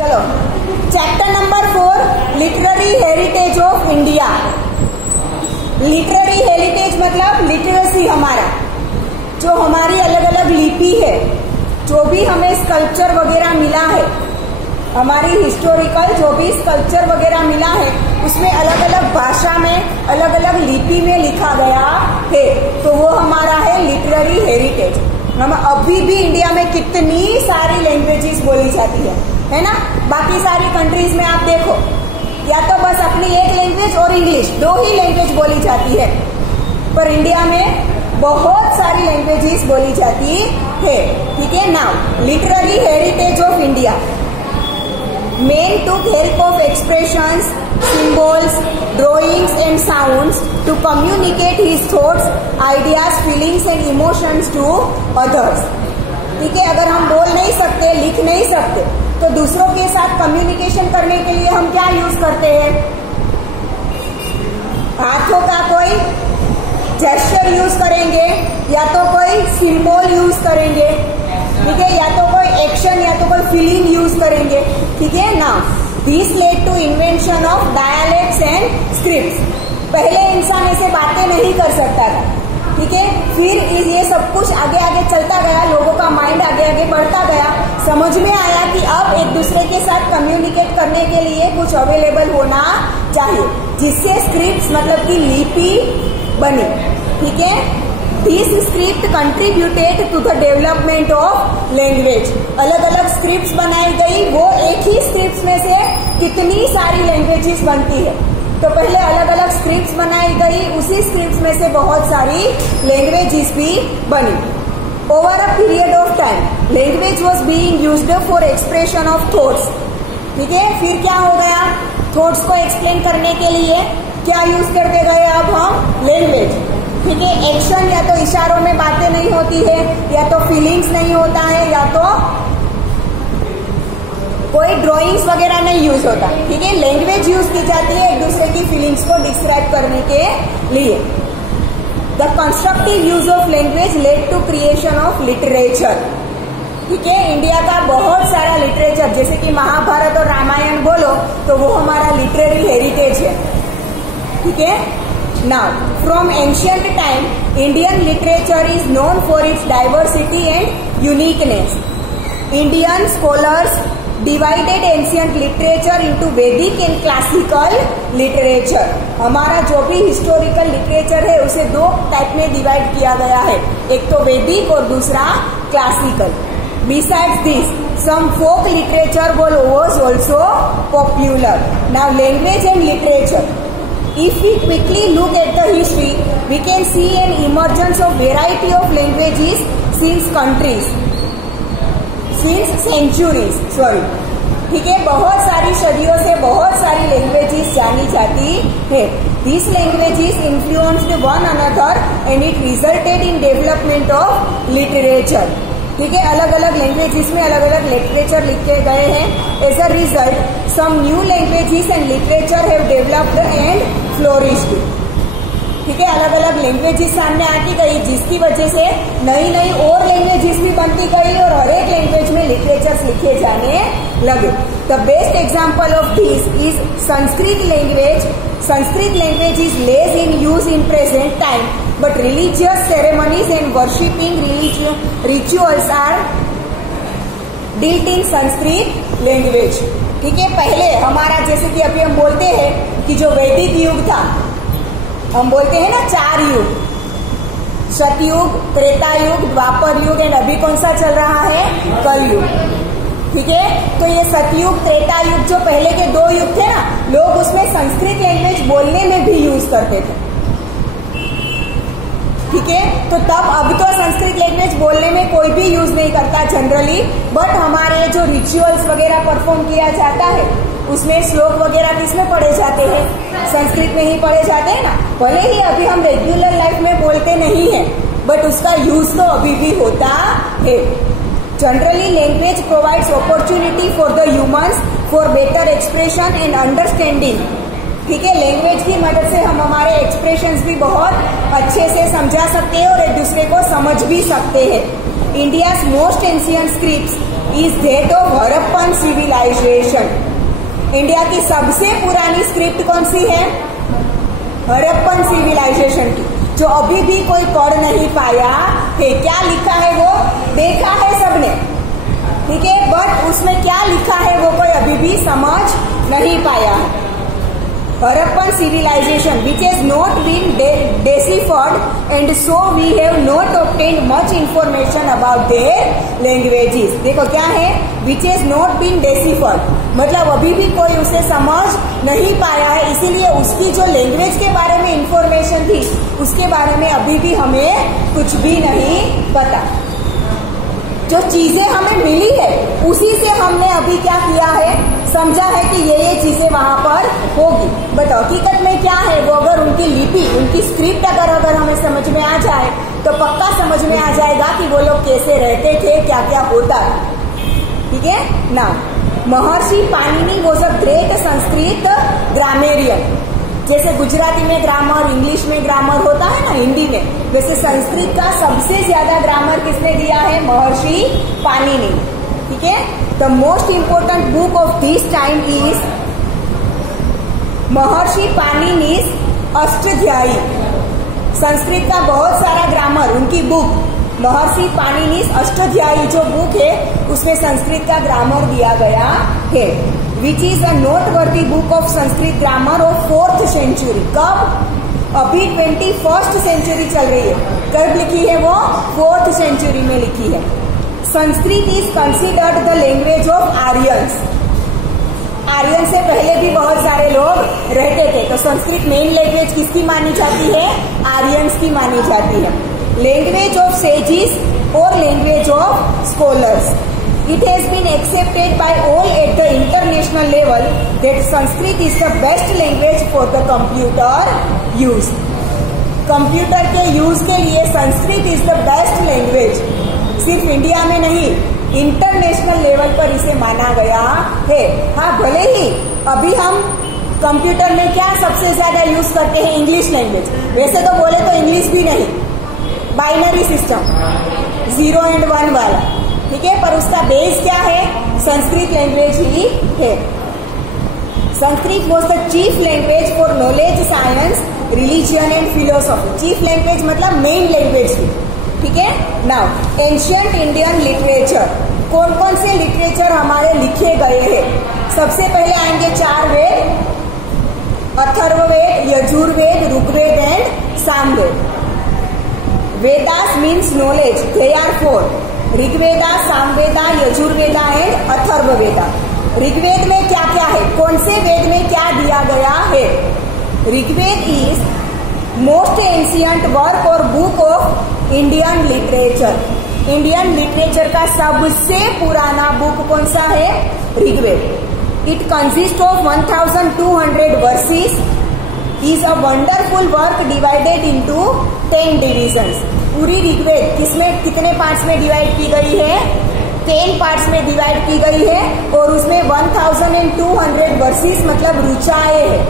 चलो, chapter number 4, literary heritage of India. Literary heritage मतलब literacy, हमारा जो हमारी अलग अलग लिपि है, जो भी हमें स्कल्पचर वगैरह मिला है, हमारी हिस्टोरिकल जो भी स्कल्पचर वगैरह मिला है, उसमें अलग अलग भाषा में अलग अलग लिपि में लिखा गया है, तो वो हमारा है लिटरेरी हेरिटेज। हम अभी भी इंडिया में कितनी सारी लैंग्वेजेस बोली जाती है ना। बाकी सारी कंट्रीज में आप देखो, या तो बस अपनी एक लैंग्वेज और इंग्लिश, दो ही लैंग्वेज बोली जाती है, पर इंडिया में बहुत सारी लैंग्वेजेस बोली जाती है। ठीक है। Now literary heritage of India, men took help of expressions, symbols, drawings and sounds to communicate his thoughts, ideas, feelings and emotions to others. ठीक है। अगर हम बोल नहीं सकते, लिख नहीं सकते, तो दूसरों के साथ कम्युनिकेशन करने के लिए हम क्या यूज करते हैं? हाथों का कोई जेस्चर यूज करेंगे, या तो कोई सिंबल यूज करेंगे, ठीक है, या तो कोई एक्शन या तो कोई फीलिंग यूज करेंगे। ठीक है ना। This led to invention of dialects and scripts. पहले इंसान ऐसे बातें नहीं कर सकता था, ठीक है। फिर ये सब कुछ आगे आगे चलता गया, लोगों का माइंड आगे आगे बढ़ता गया, समझ में आया कि अब एक दूसरे के साथ कम्युनिकेट करने के लिए कुछ अवेलेबल होना चाहिए, जिससे स्क्रिप्ट्स मतलब की लिपि बनी। ठीक है। This script contributed to the development of language. अलग अलग स्क्रिप्ट्स बनाई गई, वो एक ही स्क्रिप्ट में से कितनी सारी लैंग्वेजेस बनती है, तो पहले अलग अलग स्क्रिप्ट्स बनाई गई, उसी स्क्रिप्ट्स में से बहुत सारी लैंग्वेजेस भी बनी। Over a period of time language was being used for expression of thoughts. ठीक है। फिर क्या हो गया? थॉट्स को एक्सप्लेन करने के लिए क्या यूज करते गए अब हम? लैंग्वेज। ठीक है। एक्शन या तो इशारों में बातें नहीं होती है, या तो फीलिंग्स नहीं होता है, या तो कोई ड्राइंग्स वगैरह नहीं यूज होता। ठीक है। लैंग्वेज यूज की जाती है एक दूसरे की फीलिंग्स को डिस्क्राइब करने के लिए। The constructive use of language led to creation of literature. ठीक है। इंडिया का बहुत सारा लिटरेचर, जैसे कि महाभारत और रामायण बोलो तो वो हमारा लिटरेरी हेरिटेज है। ठीक है। Now, from ancient time, Indian literature is known for its diversity and uniqueness. Indian scholars divided ancient literature into Vedic and classical literature. हमारा जो भी historical literature है उसे दो टाइप में डिवाइड किया गया है, एक तो वैदिक और दूसरा classical. Besides this, some folk literature was also popular. Now, language and literature. If we quickly look at the history, we can see an emergence of variety of languages since centuries. ठीक है। बहुत सारी सदियों से बहुत सारी languages जानी जाती है। These languages influenced one another and it resulted in development of literature. ठीक है। अलग अलग लैंग्वेजेस में अलग अलग लिटरेचर लिखे गए हैं। As a result some new languages and literature have developed and flourished. ठीक है। अलग अलग लैंग्वेजेस सामने आती गई, जिसकी वजह से नई नई और लैंग्वेजेस भी बनती गई और हर एक लैंग्वेज में लिटरेचर्स लिखे जाने लगे। The best example of this is Sanskrit language. Sanskrit language is less in use in present time, but religious ceremonies and worshipping rituals are built in Sanskrit language. ठीक है। पहले हमारा जैसे कि अभी हम बोलते हैं कि जो वैदिक युग था, हम बोलते हैं ना 4 युग, सतयुग, त्रेता युग, द्वापर युग एंड अभी कौन सा चल रहा है? कलयुग। ठीक है। तो ये सतयुग, त्रेता युग, जो पहले के 2 युग थे ना, लोग उसमें संस्कृत लैंग्वेज बोलने में भी यूज करते थे। ठीक है। तो तब अब तो संस्कृत लैंग्वेज बोलने में कोई भी यूज नहीं करता जनरली, बट हमारे जो रिचुअल्स वगैरह परफॉर्म किया जाता है उसमें श्लोक वगैरह किसमें पढ़े जाते हैं? संस्कृत में ही पढ़े जाते हैं ना। भले ही अभी हम रेगुलर लाइफ में बोलते नहीं है, बट उसका यूज तो अभी भी होता है। Generally, language provides opportunity for the humans for better expression and understanding. ठीक है। लैंग्वेज की मदद से हम हमारे एक्सप्रेशंस भी बहुत अच्छे से समझा सकते हैं और एक दूसरे को समझ भी सकते हैं। India's most ancient scripts is that of Harappan civilisation. India की सबसे पुरानी स्क्रिप्ट कौन सी है? हड़प्पन सिविलाइजेशन की, जो अभी भी कोई पढ़ नहीं पाया है। क्या लिखा है वो देखा है सबने, ठीक है, बट उसमें क्या लिखा है वो कोई अभी भी समझ नहीं पाया है। Harappan civilization which has not been deciphered and so we have not obtained much information about their languages। देखो क्या है, which has not been deciphered, मतलब अभी भी कोई उसे समझ नहीं पाया है, इसीलिए उसकी जो लैंग्वेज के बारे में इंफॉर्मेशन थी उसके बारे में अभी भी हमें कुछ भी नहीं पता। जो चीजें हमें मिली है उसी से हमने अभी क्या किया है, समझा है कि ये चीजें वहां पर होगी, बट हकीकत में क्या है वो अगर उनकी लिपि, उनकी स्क्रिप्ट अगर हमें समझ में आ जाए तो पक्का समझ में आ जाएगा कि वो लोग कैसे रहते थे, क्या क्या होता है। ठीक है ना। महर्षि Panini was a great Sanskrit grammarian. जैसे गुजराती में ग्रामर, इंग्लिश में ग्रामर होता है ना, हिंदी में, वैसे संस्कृत का सबसे ज्यादा ग्रामर किसने दिया है? महर्षि पाणिनि। ठीक है। The most important book of this time is महर्षि पाणिनि's अष्टाध्यायी। संस्कृत का बहुत सारा ग्रामर, उनकी बुक महर्षि पाणिनि's अष्टाध्यायी जो बुक है उसमें संस्कृत का ग्रामर दिया गया है, which is a noteworthy book of Sanskrit grammar of 4th century. कब? अभी 21st सेंचुरी चल रही है। कब लिखी है वो? 4th सेंचुरी में लिखी है। Sanskrit is considered the language of Aryans. Aryan से पहले भी बहुत सारे लोग रहते थे, तो संस्कृत मेन लैंग्वेज किसकी मानी जाती है? आर्यंस की मानी जाती है। लैंग्वेज ऑफ सेजिस और language of scholars. It has been accepted by all at the international level that Sanskrit is the best language for the computer use. Computer के यूज के लिए Sanskrit is the best language. सिर्फ India में नहीं, international level पर इसे माना गया है। हाँ, भले ही अभी हम कंप्यूटर में क्या सबसे ज्यादा यूज करते हैं? English language. वैसे तो बोले तो इंग्लिश भी नहीं, बाइनरी सिस्टम 0 and 1 वाला, ठीक है, पर उसका बेस क्या है? संस्कृत लैंग्वेज ही है। Sanskrit was the chief language for knowledge, science, religion and philosophy. Chief language मतलब मेन लैंग्वेज थी। ठीक है। Now ancient Indian literature. कौन कौन से लिटरेचर हमारे लिखे गए हैं? सबसे पहले आएंगे 4 Veda, Atharvaveda, Yajurveda, Rigveda and Samaveda. Vedas means knowledge, they are 4, Rigveda, Samaveda, Yajurveda and Atharvaveda. Rigveda में क्या क्या है? कौन से वेद में क्या दिया गया है? Rigveda is most ancient work और book of Indian literature. Indian literature का सबसे पुराना बुक कौन सा है? Rigveda. It consist of 1200 verses, is a wonderful work divided into 10 divisions. पूरी ऋग्वेद किसमें, कितने पार्ट्स में डिवाइड की गई है? 10 पार्ट्स में डिवाइड की गई है, और उसमें 1200 वर्सेस मतलब ऋचाएं है।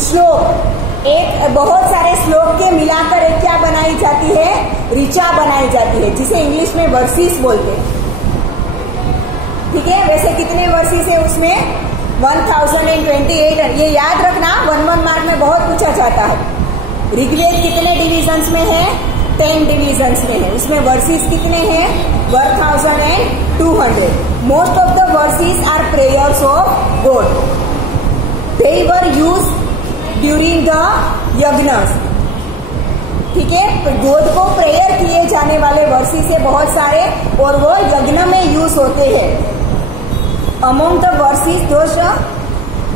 श्लोक, एक बहुत सारे श्लोक के मिलाकर एक क्या बनाई जाती है? ऋचा बनाई जाती है, जिसे इंग्लिश में वर्सेस बोलते हैं। ठीक है। वैसे कितने वर्सेस है उसमें? 1028। ये याद रखना, 1 मार्क में बहुत पूछा जाता है। ऋग्वेद कितने डिविजन्स में है? 10 डिविजन्स में है। उसमें वर्सेस कितने हैं? 1200। Most of the verses are prayers of god. They were used during the yajnas. ठीक है। गॉड को प्रेयर किए जाने वाले वर्सेस है बहुत सारे, और वो यज्ञ में यूज होते हैं। Among the verses, those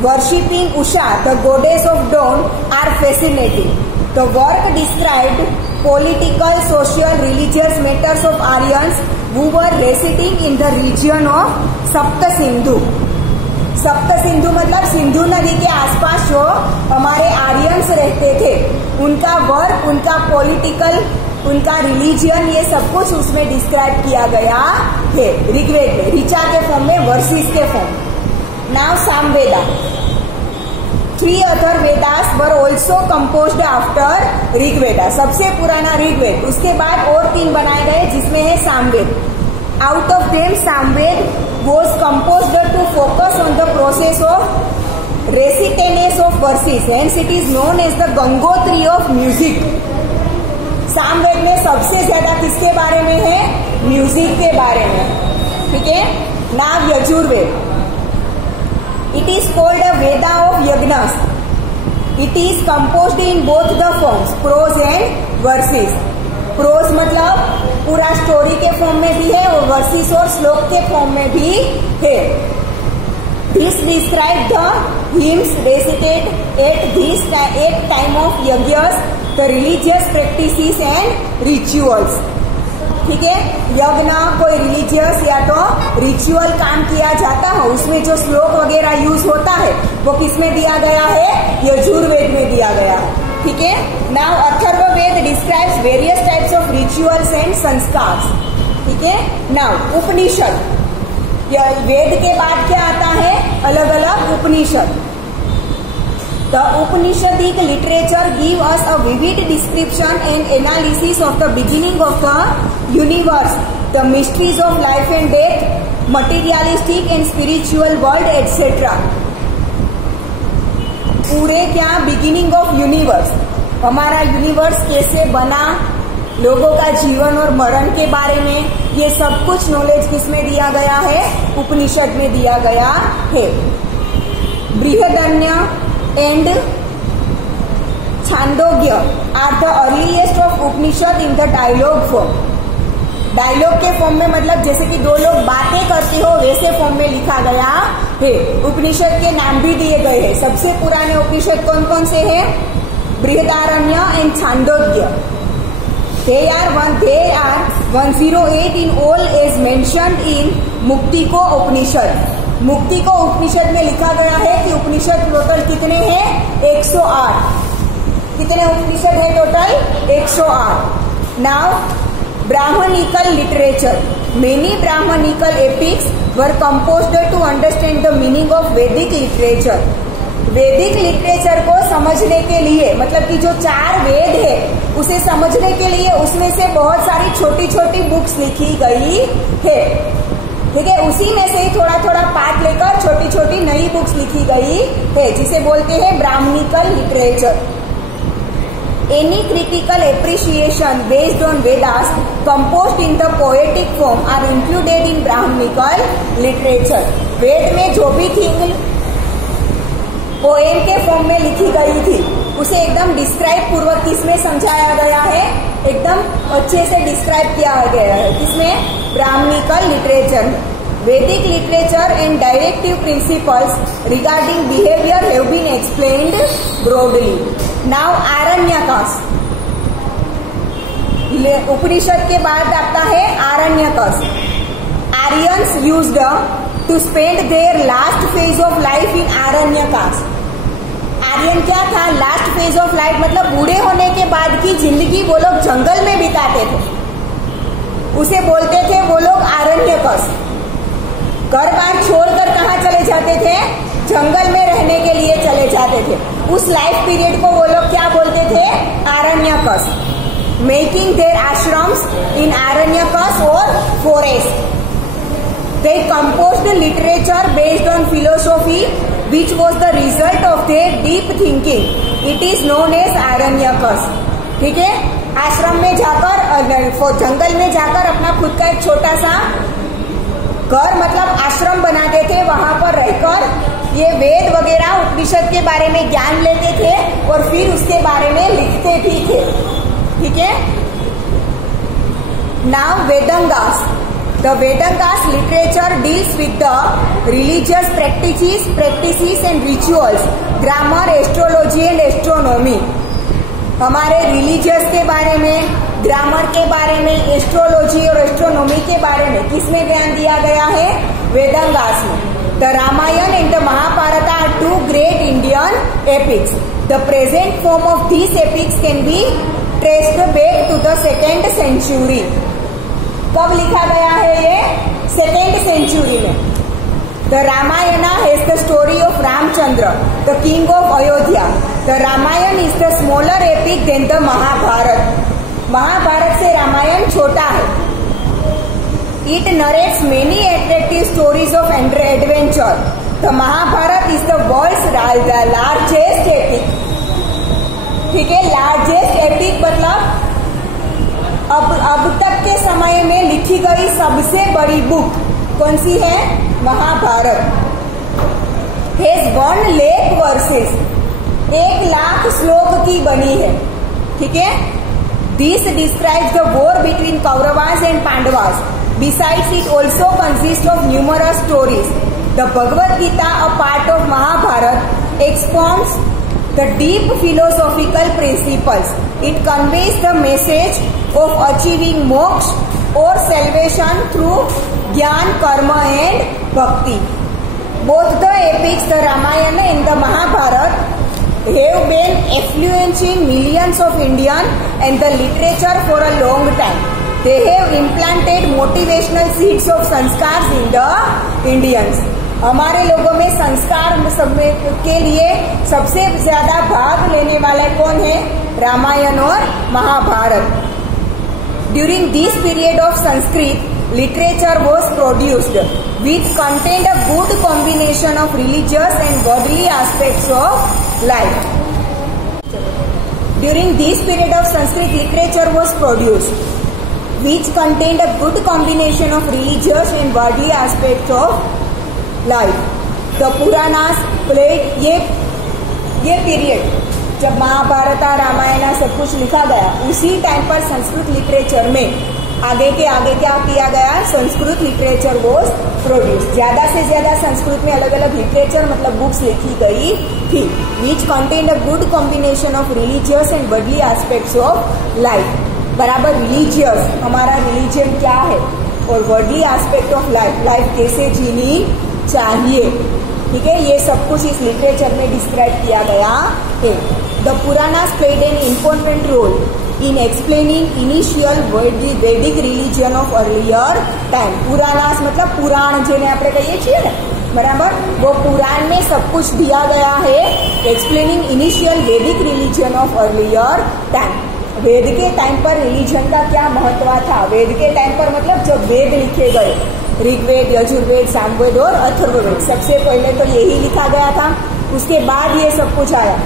worshipping Usha, the goddess of dawn, are fascinating. The work described political, social, religious matters of Aryans who were residing in the region of Sapta Sindhu. सप्त सिंधु मतलब सिंधु नदी के आसपास जो हमारे Aryans रहते थे, उनका वर्क, उनका पॉलिटिकल, उनका रिलीजियन, ये सब कुछ उसमें डिस्क्राइब किया गया है ऋग्वेद में, ऋचा के फॉर्म में, वर्सेस के form. Now Samaveda. 3 other Vedas were also composed after Rigveda. सबसे पुराना ऋग्वेद, उसके बाद और 3 बनाए गए जिसमें है Samaveda. Out of them, Samved was composed to focus on the process of recitance of verses. Hence, it is known as the Gangotri of music. Samaveda में सबसे ज्यादा किसके बारे में है? म्यूजिक के बारे में. ठीक है. नाव Yajurveda. It is called a Veda of Yagnas. It is composed in both the forms, prose and verses. Prose मतलब पूरा स्टोरी के फॉर्म में भी है और वर्सेस और श्लोक के फॉर्म में भी है. This describe the hymns recited at time of yajnas, the religious practices and rituals. ठीक है. यज्ञ कोई रिलीजियस या तो रिचुअल काम किया जाता है, उसमें जो श्लोक वगैरह यूज होता है वो किसमें दिया गया है? यजुर्वेद में दिया गया है. ठीक है. Now Atharvaveda describes various types of rituals and samskaras. ठीक है. नाउ उपनिषद, वेद के बाद क्या आता है? अलग अलग Upanishad. The Upanishadic literature give us a vivid description and analysis of the beginning of the universe, the mysteries of life and death, materialistic and spiritual world etcetera. पूरे क्या बिगिनिंग ऑफ यूनिवर्स, हमारा यूनिवर्स कैसे बना, लोगों का जीवन और मरण के बारे में, ये सब कुछ नॉलेज किसमें दिया गया है? उपनिषद में दिया गया है. Brihadaranyaka and Chandogya are the earliest of Upanishad in the dialogue form. Dialogue के फॉर्म में मतलब जैसे कि दो लोग बातें करते हो वैसे फॉर्म में लिखा गया है. उपनिषद के नाम भी दिए गए हैं. सबसे पुराने उपनिषद कौन कौन से हैं? Brihadaranyaka and Chandogya. They are 108 in all as mentioned in मुक्तिको उपनिषद. मुक्तिको उपनिषद में लिखा गया है कि उपनिषद टोटल कितने हैं? 108. कितने उपनिषद है total? 108. Now Brahmanical literature. Many Brahmanical epics were composed to understand the meaning of Vedic literature. वैदिक लिटरेचर को समझने के लिए, मतलब कि जो 4 वेद है उसे समझने के लिए उसमें से बहुत सारी छोटी छोटी बुक्स लिखी गई है. ठीक है. उसी में से ही थोड़ा थोड़ा पार्ट लेकर छोटी छोटी नई बुक्स लिखी गई है जिसे बोलते हैं Brahmanical literature. Any critical appreciation based on Vedas composed in the poetic form are included in Brahmanical literature. वेद में जो भी थिंग पोएम के फॉर्म में लिखी गई थी उसे एकदम डिस्क्राइब पूर्वक किसमें समझाया गया है? एकदम अच्छे से डिस्क्राइब किया गया है. किसमें? ब्राह्मणिकल लिटरेचर में. Vedic literature and directive principles regarding behavior have been explained broadly. Now आरण्यकस. उपनिषद के बाद आता है आरण्यकस. Aryans used to spend their last phase of life in आरण्यकस. Aryan क्या था? लास्ट फेज ऑफ लाइफ मतलब बूढ़े होने के बाद की जिंदगी वो लोग जंगल में बिताते थे, उसे बोलते थे वो लोग आरण्यकस. घर बार छोड़कर कहाँ चले जाते थे? जंगल में रहने के लिए चले जाते थे. उस लाइफ पीरियड को वो लोग क्या बोलते थे? आरण्यकस. मेकिंग देयर आश्रम्स इन आरण्यकस और forest. They composed literature based on philosophy which was the result of their deep thinking. It is known as आरण्यकस. ठीक है. आश्रम में जाकर, जंगल में जाकर अपना खुद का एक छोटा सा घर मतलब आश्रम बनाते थे, वहां पर रहकर ये वेद वगैरह उपनिषद के बारे में ज्ञान लेते थे और फिर उसके बारे में लिखते भी थे. ठीक है. Now वेदंगास. The Vedangas literature deals with the religious practices and rituals, grammar, astrology and astronomy. हमारे रिलीजियस के बारे में, ग्रामर के बारे में, एस्ट्रोलॉजी और एस्ट्रोनॉमी के बारे में किसमें ज्ञान दिया गया है? वेदंगास में. The Ramayana and the Mahabharata are 2 great Indian epics. The present form of these epics can be traced back to the 2nd century. कब लिखा गया है ये? 2nd century में. The Ramayana has the story of Ramchandra, the king of Ayodhya. The Ramayana is the smaller epic than the Mahabharata. Mahabharat से रामायण छोटा है. It narrates many attractive stories of adventure. The Mahabharata is the world's largest epic. ठीक है, largest epic मतलब अब तक के समय में लिखी गई सबसे बड़ी बुक कौन सी है? महाभारत. Has 1 lakh verses, 1,00,000 श्लोक की बनी है. ठीक है. This describes the war between Kauravas and Pandavas. Besides, it also consists of numerous stories. The Bhagavad Gita, a part of Mahabharata, expounds the deep philosophical principles. It conveys the message of achieving moksha or salvation through jnana, karma and bhakti. Both the epics, the Ramayana and the Mahabharata, have been influencing millions of Indians and the literature for a long time. They have implanted motivational seeds of sanskars in the Indians. हमारे लोगों में संस्कार के लिए सबसे ज्यादा भाग लेने वाला कौन है? रामायण और Mahabharat. During this period of Sanskrit, literature was produced, which contained a good combination of religious and godly aspects of life. During this period of Sanskrit, literature was produced, which contained a good combination of religious and godly aspects of life. The Puranas played ये period जब महाभारत रामायण सब कुछ लिखा गया, उसी time पर Sanskrit literature में आगे के आगे क्या किया गया? Sanskrit literature was produce. ज्यादा से ज्यादा संस्कृत में अलग अलग लिटरेचर मतलब बुक्स लिखी गई थी, which contained a good combination of religious and worldly aspects of life. बराबर रिलीजियस, हमारा रिलीजन क्या है, और worldly aspect of life, life कैसे जीनी चाहिए. ठीक है, ये सब कुछ इस लिटरेचर में डिस्क्राइब किया गया है. The Puranas played an important role in explaining initial Vedic religion of earlier time. Puranas मतलब पुराण જેને આપણે કહીએ છીએ ને, બરાબર, वो पुराण में सब कुछ दिया गया है explaining initial Vedic religion of earlier time. वेद के टाइम पर रिलीजन का क्या महत्व था? वेद के टाइम पर मतलब जब वेद लिखे गए, ऋग्वेद, यजुर्वेद, सामवेद और अथर्ववेद, सबसे पहले तो यही लिखा गया था. उसके बाद ये सब कुछ आया,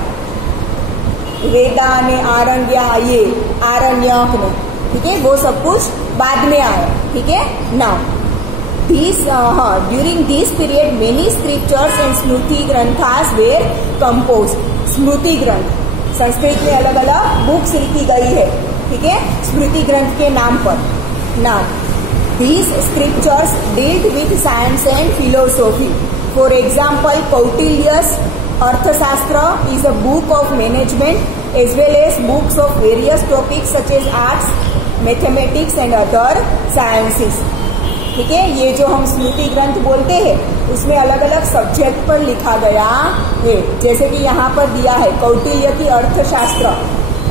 वेदा ने आरण्य, ये आरण्यक ने, ठीक है, वो सब कुछ बाद में आया. ठीक है. Now during this period many scriptures and smriti granthas were composed. स्मृति ग्रंथ, संस्कृत में अलग अलग बुक्स लिखी गई है. ठीक है, स्मृति ग्रंथ के नाम पर. Now these scriptures dealt with science and philosophy. For example, Kautilya's Arthashastra is a book of management as well as books of various topics such as arts, mathematics and other sciences. ठीक है, ये जो हम स्मृति ग्रंथ बोलते हैं उसमें अलग अलग सब्जेक्ट पर लिखा गया है. जैसे कि यहाँ पर दिया है कौटिल्य की अर्थशास्त्र.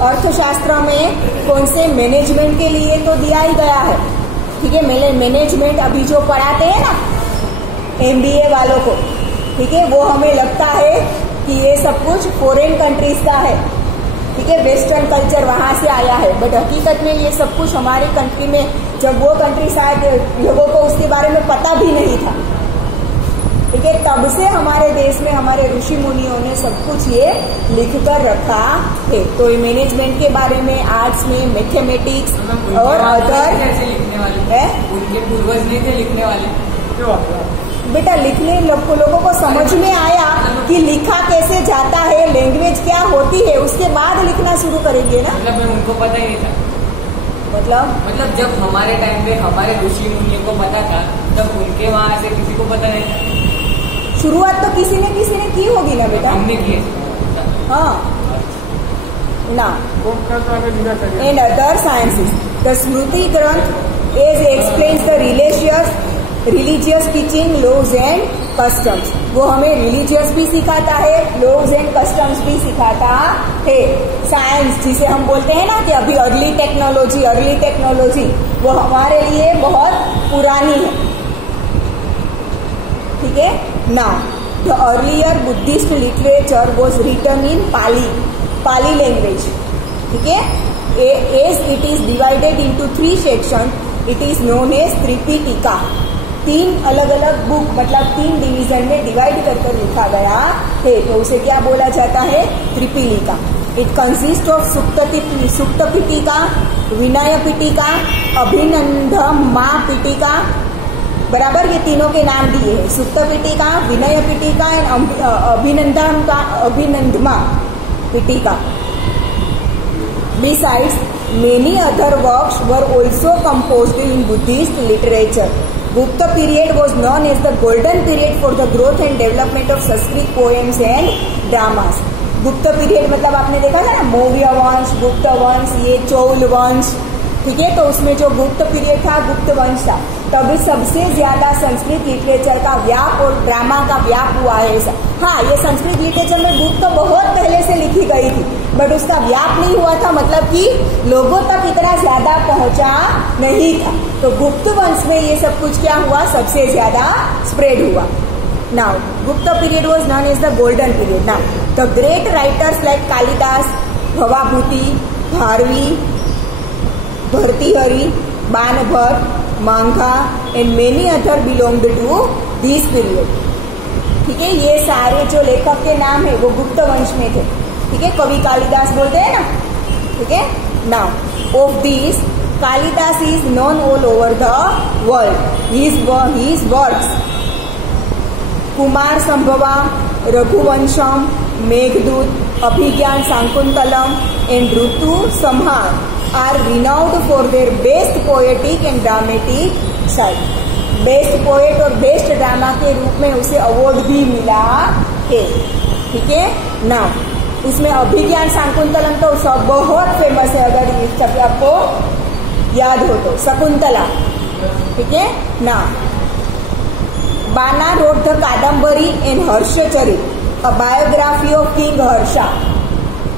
अर्थशास्त्र में कौन से मैनेजमेंट के लिए तो दिया ही गया है. ठीक है, मैनेजमेंट अभी जो पढ़ाते हैं ना MBA वालों को, ठीक है, वो हमें लगता है कि ये सब कुछ फॉरेन कंट्रीज का है. ठीक है, वेस्टर्न कल्चर वहां से आया है, बट हकीकत में ये सब कुछ हमारे कंट्री में, जब वो कंट्री शायद लोगों को उसके बारे में पता भी नहीं था. ठीक है, तब से हमारे देश में हमारे ऋषि मुनियों ने सब कुछ ये लिख कर रखा है. तो ये मैनेजमेंट के बारे में, आर्ट्स में, मैथमेटिक्स और अदर है. उनके पूर्वज नहीं थे लिखने वाले? बेटा, लिखने लोगों को समझ में आया कि लिखा कैसे जाता है, लैंग्वेज क्या होती है, उसके बाद लिखना शुरू करेंगे ना. मतलब उनको पता ही नहीं था. मतलब जब हमारे टाइम पे हमारे ऋषि मुनियों को पता था, तब उनके वहाँ से किसी को पता नहीं था. शुरुआत तो किसी ने की होगी ना बेटा. हमने की. हाँ ना. And other sciences, the Smriti granth as explains the religious teaching, laws and customs. वो हमें रिलीजियस भी सिखाता है, लॉज एंड कस्टम्स भी सिखाता है. साइंस जिसे हम बोलते हैं ना कि अभी अर्ली टेक्नोलॉजी, वो हमारे लिए बहुत पुरानी है. ठीक है. Now the earlier Buddhist literature was written in Pali language. ठीक है. As it is divided into 3 section, it is known as Tripitaka. 3 अलग अलग बुक मतलब 3 डिवीजन में डिवाइड कर लिखा गया है, तो उसे क्या बोला जाता है? त्रिपिटिका। इट कंसिस्ट ऑफ सुक्त पिटिका, विनय पिटिका, अभिनंदमा पिटिका, बराबर, ये तीनों के नाम दिए हैं, सुक्त पिटिका, विनय पिटिका and अभिनंदमा पिटिका। Besides, many other works were also composed in Buddhist literature. Gupta period was known as the golden period for the growth and development of Sanskrit poems and dramas. गुप्त period मतलब आपने देखा था ना, मौर्य वंश, गुप्त वंश, ये चौल वंश, ठीक है। तो उसमें जो गुप्त पीरियड था, गुप्त वंश था, तभी सबसे ज्यादा संस्कृत लिटरेचर का व्याप और ड्रामा का व्याप हुआ है। हाँ, ये संस्कृत लिटरेचर में बुक तो बहुत पहले से लिखी गई थी, बट उसका व्याप नहीं हुआ था, मतलब कि लोगों तक इतना ज्यादा पहुंचा नहीं था। तो गुप्त वंश में ये सब कुछ क्या हुआ, सबसे ज्यादा स्प्रेड हुआ। Now, Gupta period was known as the golden period. Now, the great writers like Kalidas, Bhavabhuti, Bharvi, Bhartihari, Banabhat, Mangha and many other belonged to this period. ठीक है, ये सारे जो लेखक के नाम है वो गुप्त वंश में थे। ठीक है, कवि कालिदास बोलते हैं ना, ठीक है। Now, of these, Kalidas is known all over the world. His works Kumarasambhava, Raghuvamsham, Meghaduta, Abhijnana Shakuntalam and Ritusamhara are renowned for their best poetic and dramatic side. Best poet और बेस्ट ड्रामा के रूप में उसे अवार्ड भी मिला है। ठीक है ना, उसमें अभिज्ञान शाकुंतलम तो सब बहुत फेमस है, अगर सब आपको याद हो तो, शकुंतला। ठीक है ना। बाना wrote the Kadambari and Harshacharita, a biography of king Harsha.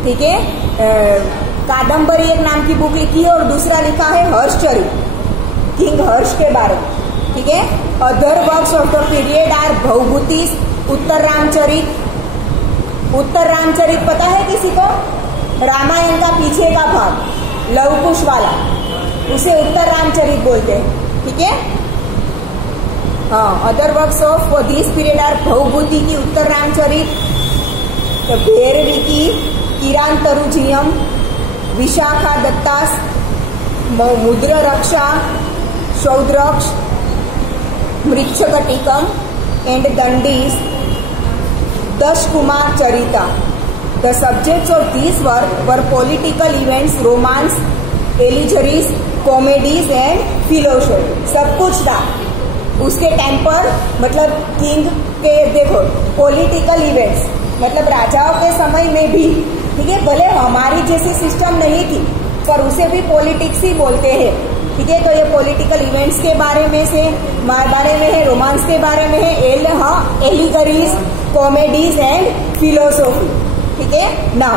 ठीक है, कादम्बरी एक नाम की बुक लिखी है और दूसरा लिखा है हर्षचरित, किंग हर्ष के बारे में। ठीक है, other works of the period are Bhavabhuti's, Uttara Ramacharita. Uttara Ramacharita पता है किसी को? रामायण का पीछे का भाग, लव कुश वाला, उसे उत्तर रामचरित बोलते हैं। ठीक है, हाँ। Other works of this period are Bhavabhuti की उत्तर रामचरित, भैरवी की Kiratarjuniyam, Vishakha Datta's, Mudra Rakshasa, Shudraka, Mrichchhakatikam and Dandi's, Dasha Kumara Charita. The subjects of this work were political events, romance, allegories, comedies and philosophy. सब कुछ था उसके टाइम पर, मतलब किंग के, देखो पॉलिटिकल इवेंट्स मतलब राजाओं के समय में भी, ठीक है, भले हमारी जैसी सिस्टम नहीं थी पर उसे भी पॉलिटिक्स ही बोलते हैं। ठीक है, तो ये पॉलिटिकल इवेंट्स के बारे में है, रोमांस के बारे में है, एलिगरीज, कॉमेडीज एंड फिलोसॉफी। ठीक है, now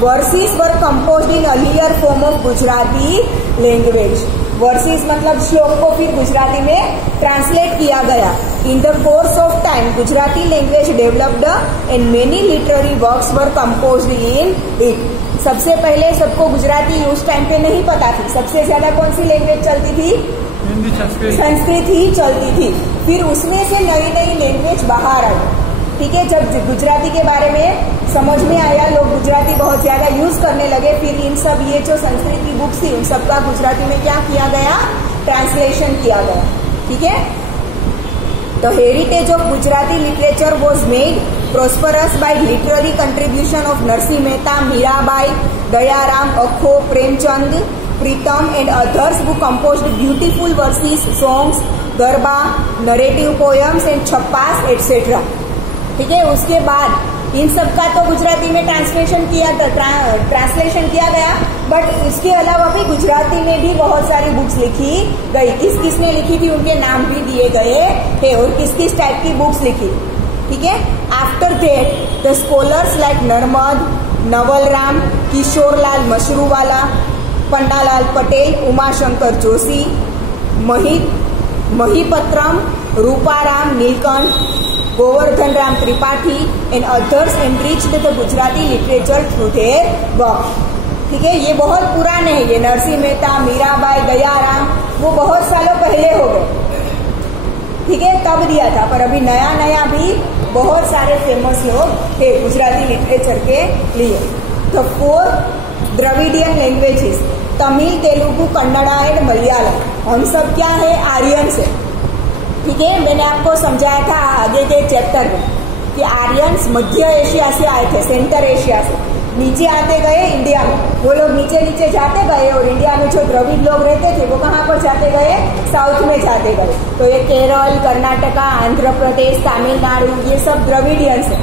versus were composed in earlier form of Gujarati language. Versus मतलब श्लोक को फिर गुजराती में ट्रांसलेट किया गया। In the course of time Gujarati language developed and many literary works were composed in it. सबसे पहले सबको गुजराती उस टाइम पे नहीं पता थी, सबसे ज्यादा कौन सी लैंग्वेज चलती थी? संस्कृत ही चलती थी। फिर उसमें से नई नई लैंग्वेज बाहर आई। ठीक है, जब गुजराती के बारे में समझ में आया, लोग गुजराती बहुत ज्यादा यूज करने लगे, फिर इन सब ये जो संस्कृत की बुक्स थी उन सबका गुजराती में क्या किया गया? ट्रांसलेशन किया गया। ठीक है, the heritage of Gujarati literature was made prosperous by literary contribution of Narsi Mehta, Mirabai, Dayaram, Akho, Premchand, Pritam and others who composed beautiful verses, songs, garba, narrative poems and chappas etc. ठीक है, उसके बाद इन सब का तो गुजराती में translation किया गया, बट उसके अलावा भी गुजराती में भी बहुत सारी बुक्स लिखी गई। किस किसने लिखी थी उनके नाम भी दिए गए थे और किस किस टाइप की बुक्स लिखी। ठीक है, after that the scholars like Narmad, Navalram, Kishorlal Mashruwala, Pannalal Patel, Umashankar Joshi, Mahipatram, Ruparam Nilkanth, Govardhan Ram Tripathi and others enriched the Gujarati literature through their work. ठीक है, ये बहुत पुराने हैं, ये नरसिंह मेहता, मीराबाई, दयाराम, वो बहुत सालों पहले हो गए, ठीक है, तब दिया था। पर अभी नया नया भी बहुत सारे फेमस लोग थे गुजराती लिटरेचर के लिए। तो 4 Dravidian languages, Tamil, Telugu, Kannada and Malayalam. हम सब क्या है, आर्यंस है, ठीक है। मैंने आपको समझाया था आगे के चैप्टर में कि आर्यंस मध्य एशिया से आए थे, सेंटर एशिया से, नीचे आते गए इंडिया में। वो लोग नीचे नीचे जाते गए और इंडिया में जो द्रविड़ लोग रहते थे वो कहाँ पर जाते गए, साउथ में जाते गए। तो ये केरल, कर्नाटका, आंध्र प्रदेश, तमिलनाडु, ये सब द्रविडियंस है,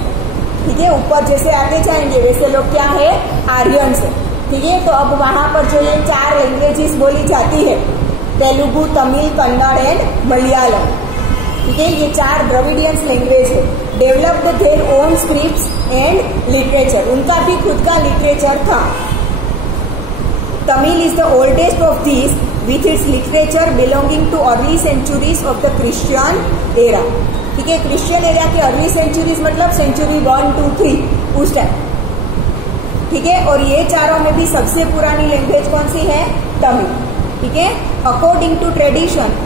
ठीक है। ऊपर जैसे आगे जाएंगे वैसे लोग क्या है, आर्यंस है, ठीक है। तो अब वहां पर जो ये 4 लैंग्वेजेस बोली जाती है, तेलुगु, तमिल, कन्नड़ एंड मलयालम, ठीक है, ये 4 द्रविडियंस लैंग्वेज है। Developed their own scripts and literature, उनका भी खुद का लिटरेचर था। Tamil is the oldest of these with its literature belonging to early centuries of the Christian era, ठीक है। क्रिश्चियन एरा के अर्ली सेंचुरीज मतलब सेंचुरी 1, 2, 3 उस टाइम, ठीक है। और ये चारों में भी सबसे पुरानी लैंग्वेज कौन सी है, तमिल, ठीक है। According to tradition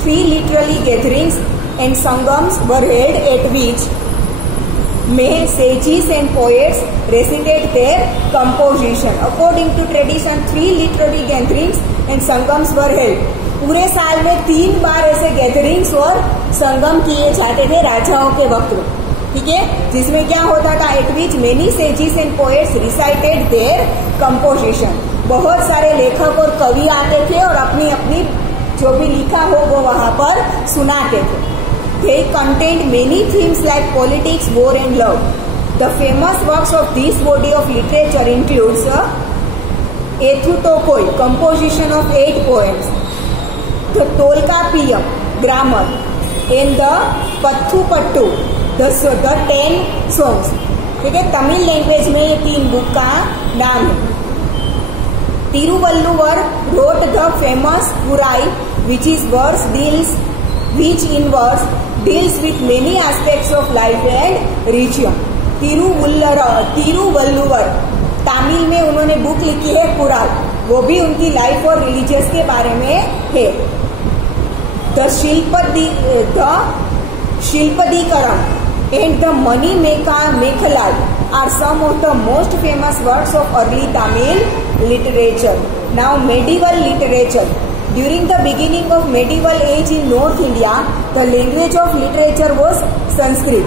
3 literary gatherings and sangams were held at which may sages and poets recited their composition. According to tradition 3 literary gatherings and sangams were held. पूरे साल में 3 बार ऐसे गैदरिंग्स और संगम किए जाते थे राजाओं के वक्त में, ठीक है, जिसमें क्या होता था, at which many sages and poets recited their composition. बहुत सारे लेखक और कवि आते थे और अपनी अपनी जो भी लिखा हो वो वहां पर सुनाते थे। They contained many themes like politics, war and love. The famous works of this body of literature includes Ethutokoi, composition of 8 poems, the Tolkappiyam, grammar, and the Pathupattu, the 10 songs, ठीक है। तमिल लैंग्वेज में ये 3 book का नाम है। Thiruvalluvar wrote the famous Purai, which in verse deals with many aspects of life and religion. Thiruvalluvar Tamil में उन्होंने book लिखी है पुराण, वो भी उनकी लाइफ और रिलीजियस के बारे में है। The Silappatikaram and the Mani Mekhalai are some of the most famous works of early Tamil literature. Now medieval literature. During the beginning of medieval age in North India, the language of literature was Sanskrit.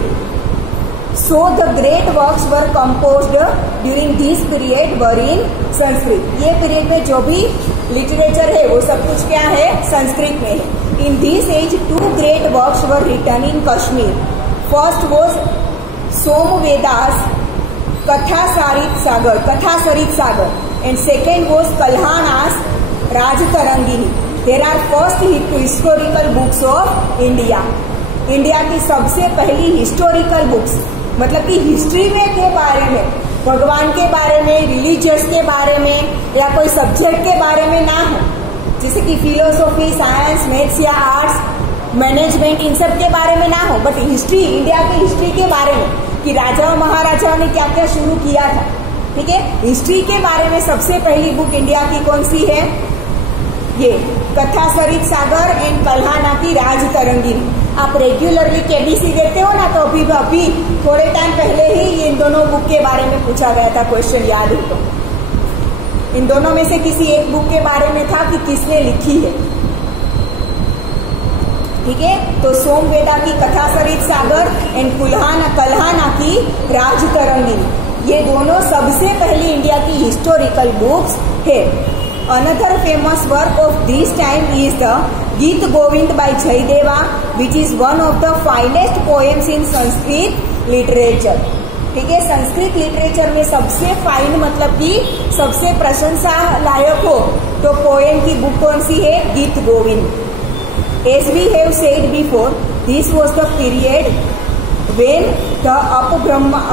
So the great works were composed during this period were in Sanskrit. ये period में जो भी literature है वो सब कुछ क्या है, संस्कृत में है। In this age 2 great works were written in Kashmir. First was Somvedas Kathasarit Sagar, and second was Kalhana's Rajtarangini. There are first historical books of India. India की सबसे पहली हिस्टोरिकल बुक्स, मतलब कि हिस्ट्री में के बारे में, भगवान के बारे में, रिलीजियस के बारे में या कोई सब्जेक्ट के बारे में ना हो, जैसे कि फिलोसॉफी, साइंस, मैथ्स या आर्ट्स, मैनेजमेंट, इन सब के बारे में ना हो, बट हिस्ट्री, इंडिया की हिस्ट्री के बारे में कि राजाओं महाराजाओं ने क्या क्या शुरू किया था, ठीक है। हिस्ट्री के बारे में सबसे पहली बुक इंडिया की कौन सी है, ये कथासरित सागर एंड कल्हाना की राजतरंगिनी। आप रेगुलरली केबीसी देते हो ना, तो अभी थोड़े टाइम पहले ही ये इन दोनों बुक के बारे में पूछा गया था, क्वेश्चन याद हो तो। इन दोनों में से किसी एक बुक के बारे में था कि किसने लिखी है, ठीक है। तो सोमवेदा की कथासरित सागर एंड कल्हाना की राजतरंगिनी, ये दोनों सबसे पहली इंडिया की हिस्टोरिकल बुक्स है। Another famous work of this time is the Gita Govinda by Jayadeva, which is one of the finest poems in Sanskrit literature, ठीक है। संस्कृत लिटरेचर में सबसे फाइन मतलब कि सबसे प्रशंसा लायक हो तो पोएम की बुक कौन सी है, गीत Govind. As we have said before, this was the period when the Apabharams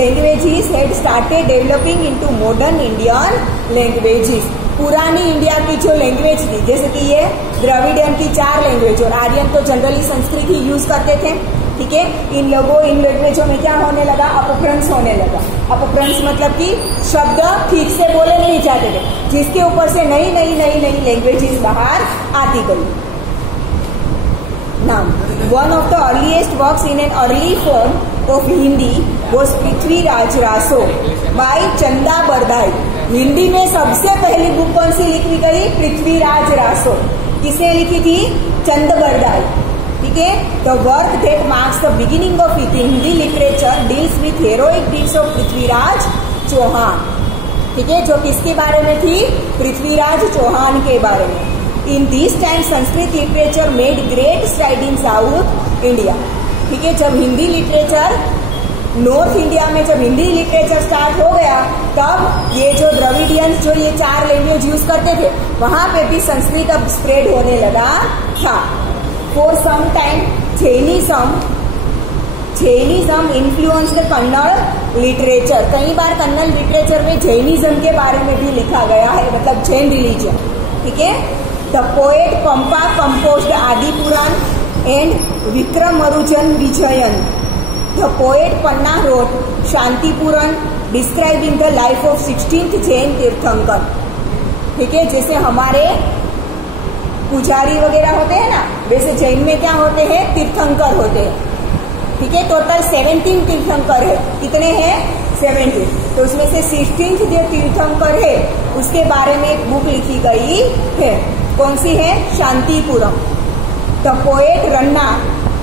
languages had started developing into modern Indian languages. पुरानी इंडिया की जो लैंग्वेज थी, जैसे कि ये द्रविडियन की 4 लैंग्वेज, और आर्यन तो जनरली संस्कृत ही यूज करते थे, ठीक है। इन लैंग्वेजों में क्या होने लगा, अपभ्रंश होने लगा। अपभ्रंश मतलब कि शब्द ठीक से बोले नहीं जाते थे, जिसके ऊपर से नई नई नई नई लैंग्वेजेस बाहर आती गई। Now one of the earliest works in an early form of Hindi was Prithviraj Raso by Chanda Bardai. Hindi में सबसे पहली बुक कौन सी लिखी गई, पृथ्वीराज रासो। किसने लिखी थी, चंद बरदाई। ठीक है। The work that marks the beginning of Hindi literature deals with heroic deeds of Prithviraj Chauhan. ठीक है, जो किसके बारे में थी, पृथ्वीराज चौहान के बारे में। In this time Sanskrit literature made great STRIDE in south India. ठीक है, जब हिंदी लिटरेचर नॉर्थ इंडिया में जब हिंदी लिटरेचर स्टार्ट हो गया, तब ये जो द्रविडियंस जो ये 4 लैंग्वेज यूज करते थे, वहां पे भी संस्कृत अब स्प्रेड होने लगा था। For some time Jainism influenced Kannada literature. कई बार कन्नड़ लिटरेचर में जैनिज्म के बारे में भी लिखा गया है, मतलब जैन रिलीजन। ठीक है। The poet Pampa composed Adi Purana and Vikramarjuna Vijaya. The poet Panna wrote Shanti Puran describing the life of 16th Jain Tirthankar। ठीक है, जैसे हमारे पुजारी वगैरह होते हैं ना, वैसे जैन में क्या होते हैं, तीर्थंकर होते हैं। ठीक है, टोटल 17 तीर्थंकर है। कितने हैं, 17। तो उसमें से 16th जो तीर्थंकर है उसके बारे में एक बुक लिखी गई है। कौन सी है, Shantipurana. The poet Ranna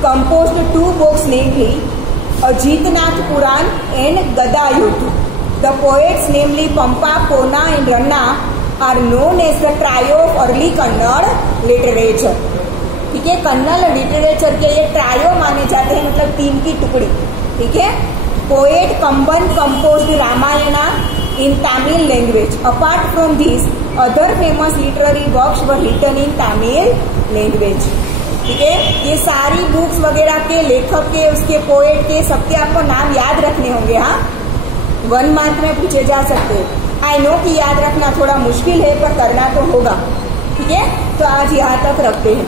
composed 2 books namely Ajitanatha Purana and Gadayuddha. The poets namely Pampa, Ponna and Ranna are known as the trio of early Kannada literature. ठीक है, कन्नड़ लिटरेचर के ये ट्रायो माने जाते हैं, मतलब 3 की टुकड़ी। ठीक है। Poet Kamban composed Ramayana in Tamil language. Apart from this other famous literary works were written in Tamil language. ठीक है, ये सारी बुक्स वगैरह के लेखक के, उसके पोएट के, सबके आपको नाम याद रखने होंगे। हाँ, 1 मार्क में पूछे जा सकते हैं। आई नो कि याद रखना थोड़ा मुश्किल है, पर करना तो होगा। ठीक है, तो आज यहाँ तक रखते हैं।